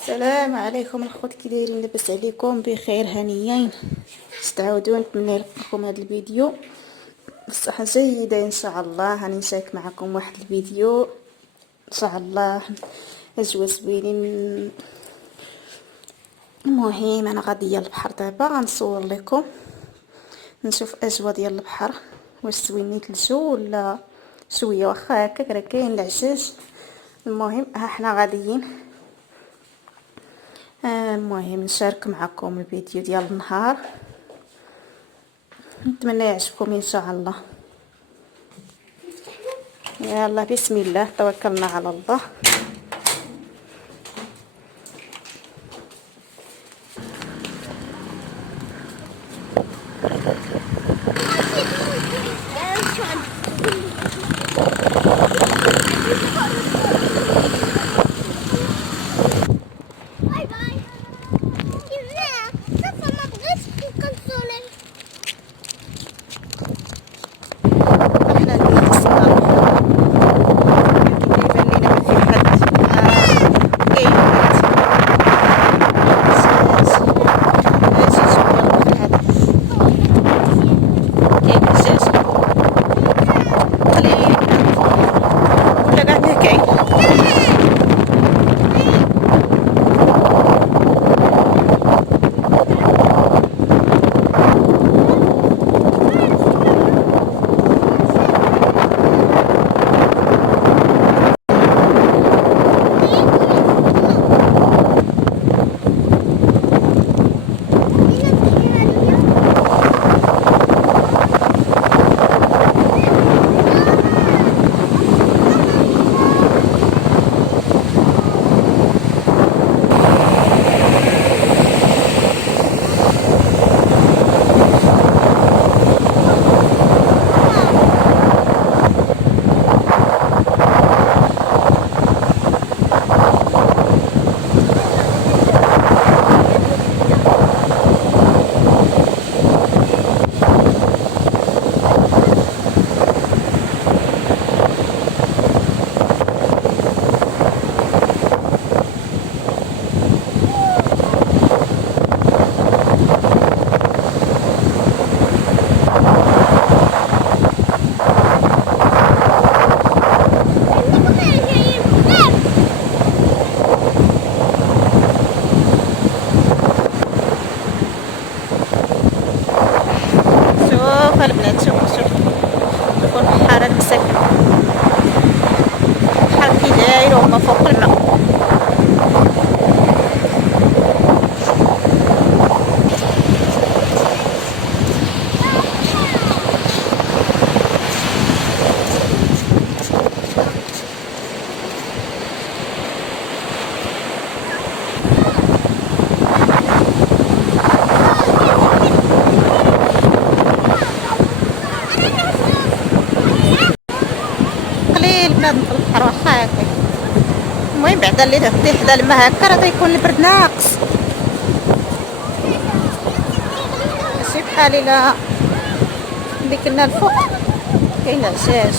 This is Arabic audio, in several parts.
السلام عليكم الخوت، كي دايرين؟ لاباس عليكم؟ بخير هانيين؟ تعاودوا نتمنى لكم هذا الفيديو بصحه جيده ان شاء الله. راني نشارك معكم واحد الفيديو ان شاء الله اجواء زوينين. المهم انا غاديه للبحر دابا، غنصور لكم نشوف اجواء ديال البحر، واش زوينيت الجو ولا شويه واخا هكاك راه كاين العشاش. المهم ها حنا غاديين. المهم نشارك معكم الفيديو ديال النهار، نتمنى يعجبكم ان شاء الله. يلا بسم الله، توكلنا على الله. شوف البنات، شوفوا البحر المسكن، البحر كي داير وهما فوق الماء. قليل بنادم في البحر واخا هكا. المهم بعدا اللي تغدي حدا الماء هكا راه غيكون البرد ناقص، ماشي بحال الا اللي كنا الفوق كاين عشاش.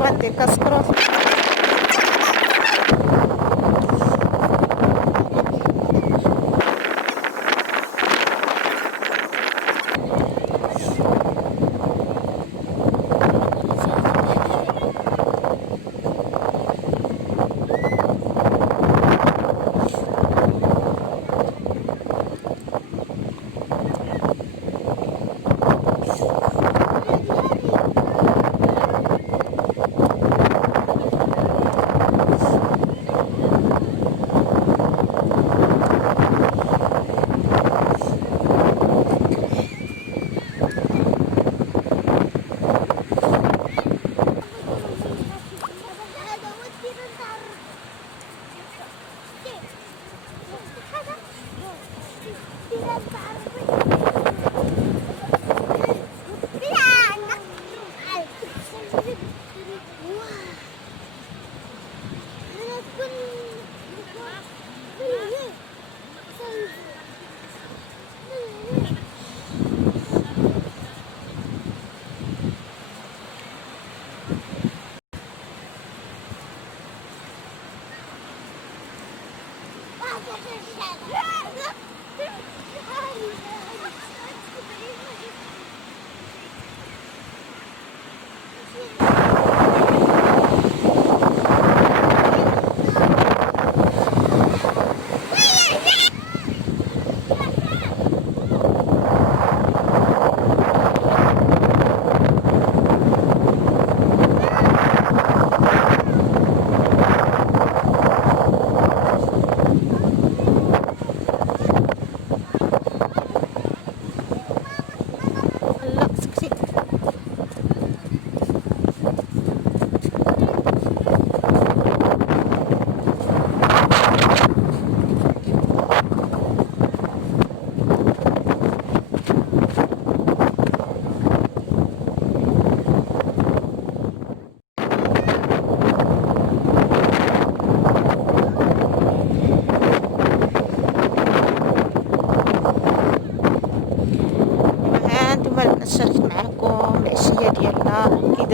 غادي كاسكروط.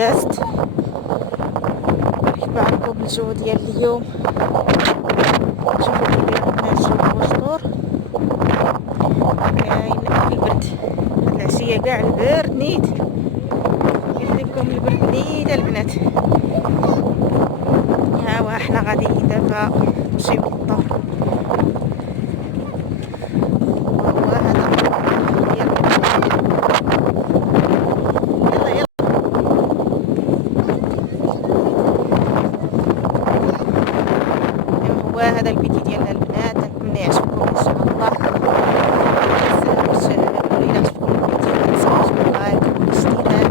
دازت. مرحبا بكم الجو ديال اليوم. شوفوا كي داير الناس في بوجدور، كاين البرد هاد العشيه كاع البرد نيت. قلت لكم البرد نيت البنات. ها حنا غاديين دابا نمشيو للدار. وهو هذا يلا يلا. هو هذا الفيديو ديالنا البنات، نتمنى يعجبكم ان شاء الله. الى عجبكم الفيديو متنساوش باللايك والاشتراك،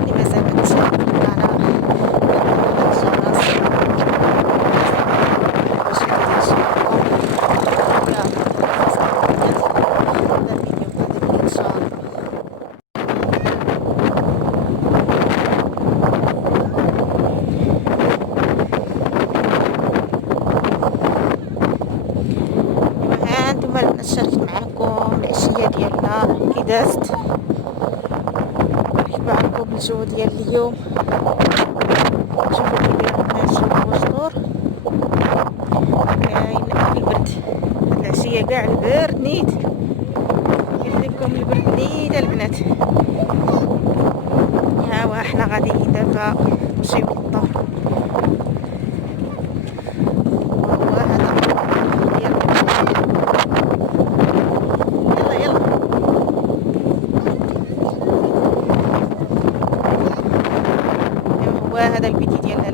اللي مازال ما اشترك في القناه وتفعيل الجرس باش يجي ان شاء الله. يلا هذا الفيديو قادم ان شاء الله. هانتوما البنات شاركت معكم العشيه ديالنا كي دازت. مرحبا بكم الجو ديال اليوم. شوفوا كي داير الناس في بوجدور، كاين البرد هاد العشيه كاع البرد نيت. قلت لكم البرد نيت البنات. ها حنا غاديين دابا نمشيو للدار. وهو هذا يلا يلا. هو هذا الفيديو ديالنا